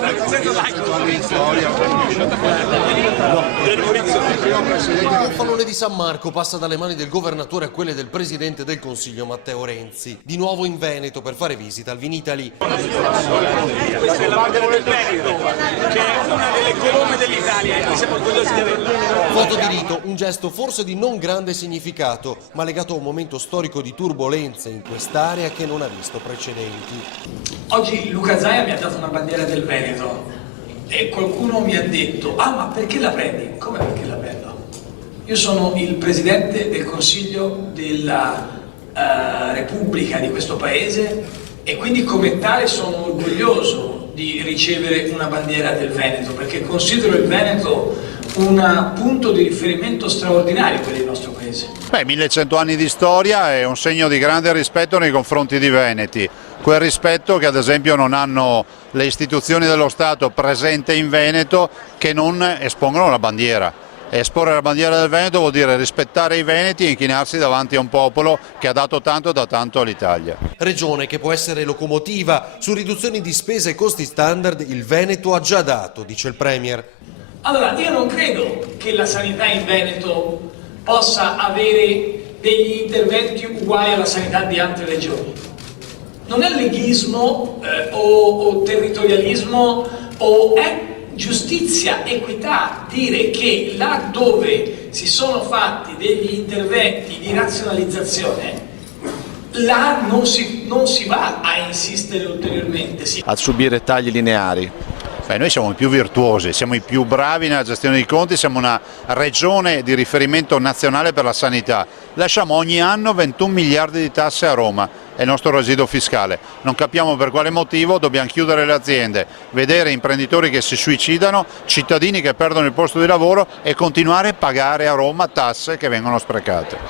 Il gonfalone di San Marco passa dalle mani del governatore a quelle del presidente del Consiglio Matteo Renzi. Di nuovo in Veneto per fare visita al Vinitaly. Questa è la bandiera del Veneto, che è una delle colonne dell'Italia e noi siamo orgogliosi di averla. Voto di rito, un gesto forse di non grande significato, ma legato a un momento storico di turbolenze in quest'area che non ha visto precedenti. Oggi Luca Zaia mi ha dato una bandiera del Veneto e qualcuno mi ha detto: ah, ma perché la prendi? Come perché la prendo? Io sono il presidente del Consiglio della Repubblica di questo paese e quindi come tale sono orgoglioso di ricevere una bandiera del Veneto, perché considero il Veneto un punto di riferimento straordinario per il nostro paese. 1100 anni di storia è un segno di grande rispetto nei confronti di veneti, quel rispetto che ad esempio non hanno le istituzioni dello Stato presente in Veneto, che non espongono la bandiera. Esporre la bandiera del Veneto vuol dire rispettare i veneti e inchinarsi davanti a un popolo che ha dato tanto da tanto all'Italia. Regione che può essere locomotiva su riduzioni di spese e costi standard, il Veneto ha già dato, dice il Premier. Allora, io non credo che la sanità in Veneto possa avere degli interventi uguali alla sanità di altre regioni. Non è leghismo o territorialismo, o è giustizia, equità dire che là dove si sono fatti degli interventi di razionalizzazione, là non si va a insistere ulteriormente. A subire tagli lineari. Noi siamo i più virtuosi, siamo i più bravi nella gestione dei conti, siamo una regione di riferimento nazionale per la sanità. Lasciamo ogni anno 21 miliardi di tasse a Roma, è il nostro residuo fiscale. Non capiamo per quale motivo dobbiamo chiudere le aziende, vedere imprenditori che si suicidano, cittadini che perdono il posto di lavoro e continuare a pagare a Roma tasse che vengono sprecate.